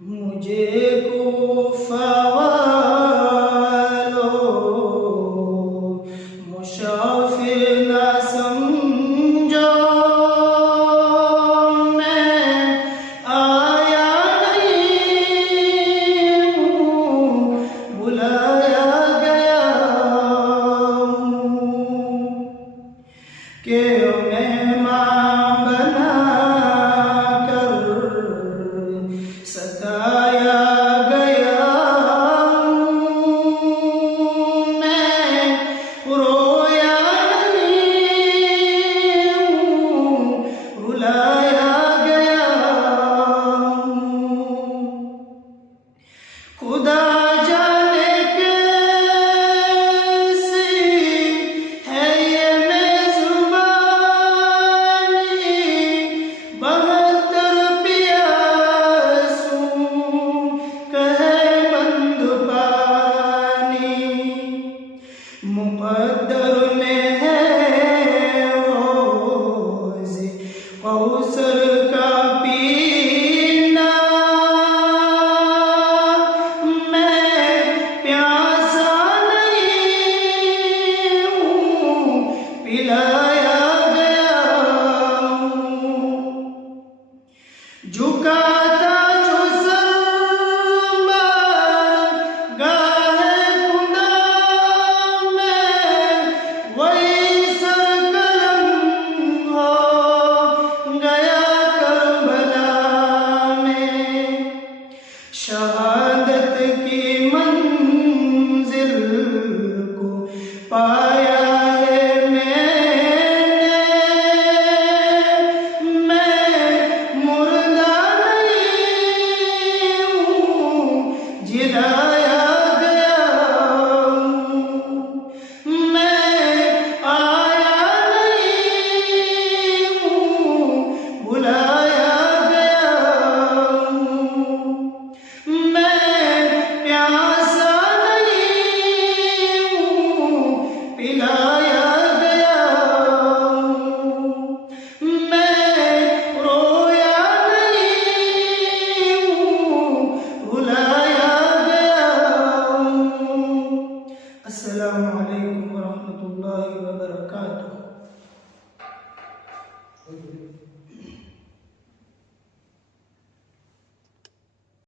मुझे कूफा वालों मुसाफिर न समझो, मैं आया नहीं हूँ, बुलाया गया हूँ कि मेहमान बना कर सताया गया हूँ। मैं रोया नहीं हूँ, रुलाया गया हूँ। खुदा जाने कैसी है ये मेज़बानी, बहत्तर प्यासों कहे बंद पानी। मुक़द्दर में है रोज़ कौसर का पीना, मैं प्यासा नहीं हूँ, पिलाया गया हूँ। झुकाता जो सर बारगाहे खुदा में, वही सरकलम हो गया करबला में। शहादत की मंजिल को पाया है मैंने, मैं मुर्दा नहीं हूँ, जिलाया गया हूँ। मैं आया नहीं हूँ, बुलाया गया हूँ। मैं प्यासा नहीं हूँ, पिलाया गया हूँ। मैं रोया नहीं हूँ, रुलाया गया हूँ। अस्सलामु अलैकुम व रहमतुल्लाहि व बरकातुहू।